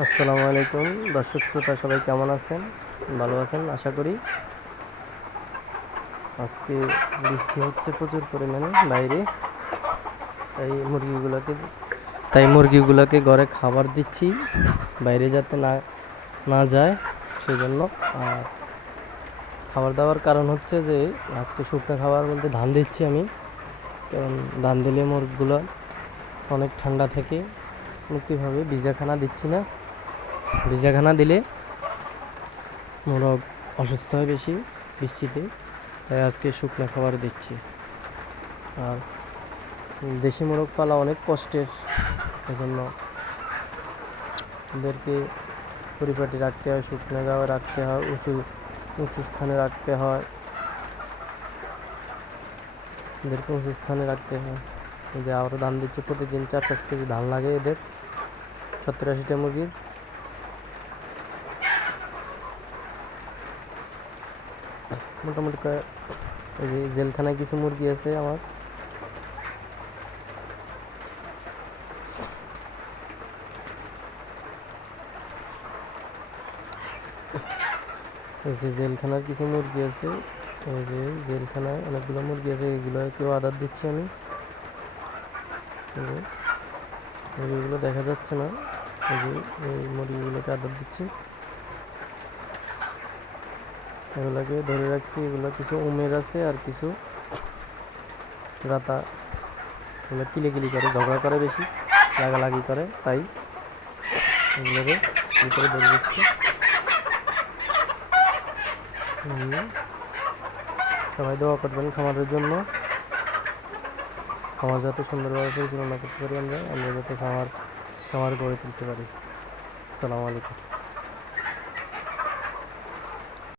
আসসালামু আলাইকুম। দর্শক শ্রোতা, সবাই কেমন আছেন? ভালো আছেন, আশা করি। আজকে বৃষ্টি হচ্ছে প্রচুর পরিমাণে বাইরে। তাই মুরগিগুলোকে তাই মুরগিগুলোকে ঘরে খাবার দিচ্ছি। বাইরে যাতে না না যায় সেজন্য। আর খাবার দাবার কারণ হচ্ছে যে, আজকে শুকনো খাবার বলতে ধান দিচ্ছি আমি। কারণ ধান দিলে মুরগিগুলো অনেক ঠান্ডা থেকে। মুক্তি হবে ভিজাখানা দিচ্ছি না। ভিজাখানা দিলে মোরগ অসুস্থ হয় বেশি বৃষ্টিতে, তাই আজকে শুকনো খাবার দিচ্ছি। আর দেশি মোরগ পালা অনেক কষ্টের, এজন্য ওদেরকে পরিপাটি রাখতে হয়, শুকনো গায়ে রাখতে হয়, উঁচু উঁচু স্থানে রাখতে হয়। এদেরকে উঁচু স্থানে রাখতে হয়। যে আরও ধান দিচ্ছে, প্রতিদিন চার পাঁচ কেজি ধান লাগে এদের। সত্তর আশিটা মুরগির। মোটামুটি এই যে জেলখানায় কিছু মুরগি আছে আমার। এই যে জেলখানার কিছু মুরগি আছে, এই যে জেলখানায় অনেকগুলো মুরগি আছে, এগুলো কেউ আদার দিচ্ছি আমি। মুরগিগুলো দেখা যাচ্ছে না, এই যে এই মুরগিগুলোকে আদার দিচ্ছি। এগুলোকে ধরে রাখছি, এগুলো কিছু উমের আছে আর কিছু রাতা। এগুলো কিলিকিলি করে, ঝগড়া করে বেশি, লাগালাগি করে, তাই এগুলোকে ভিতরে ধরে রাখছি। সবাই দোয়া করবেন খামারের জন্য। খামার যাতে সুন্দরভাবে পরিচালনা করতে পারি আমরা আমরা যাতে খামার খামার গড়ে তুলতে পারি। আসসালামু আলাইকুম।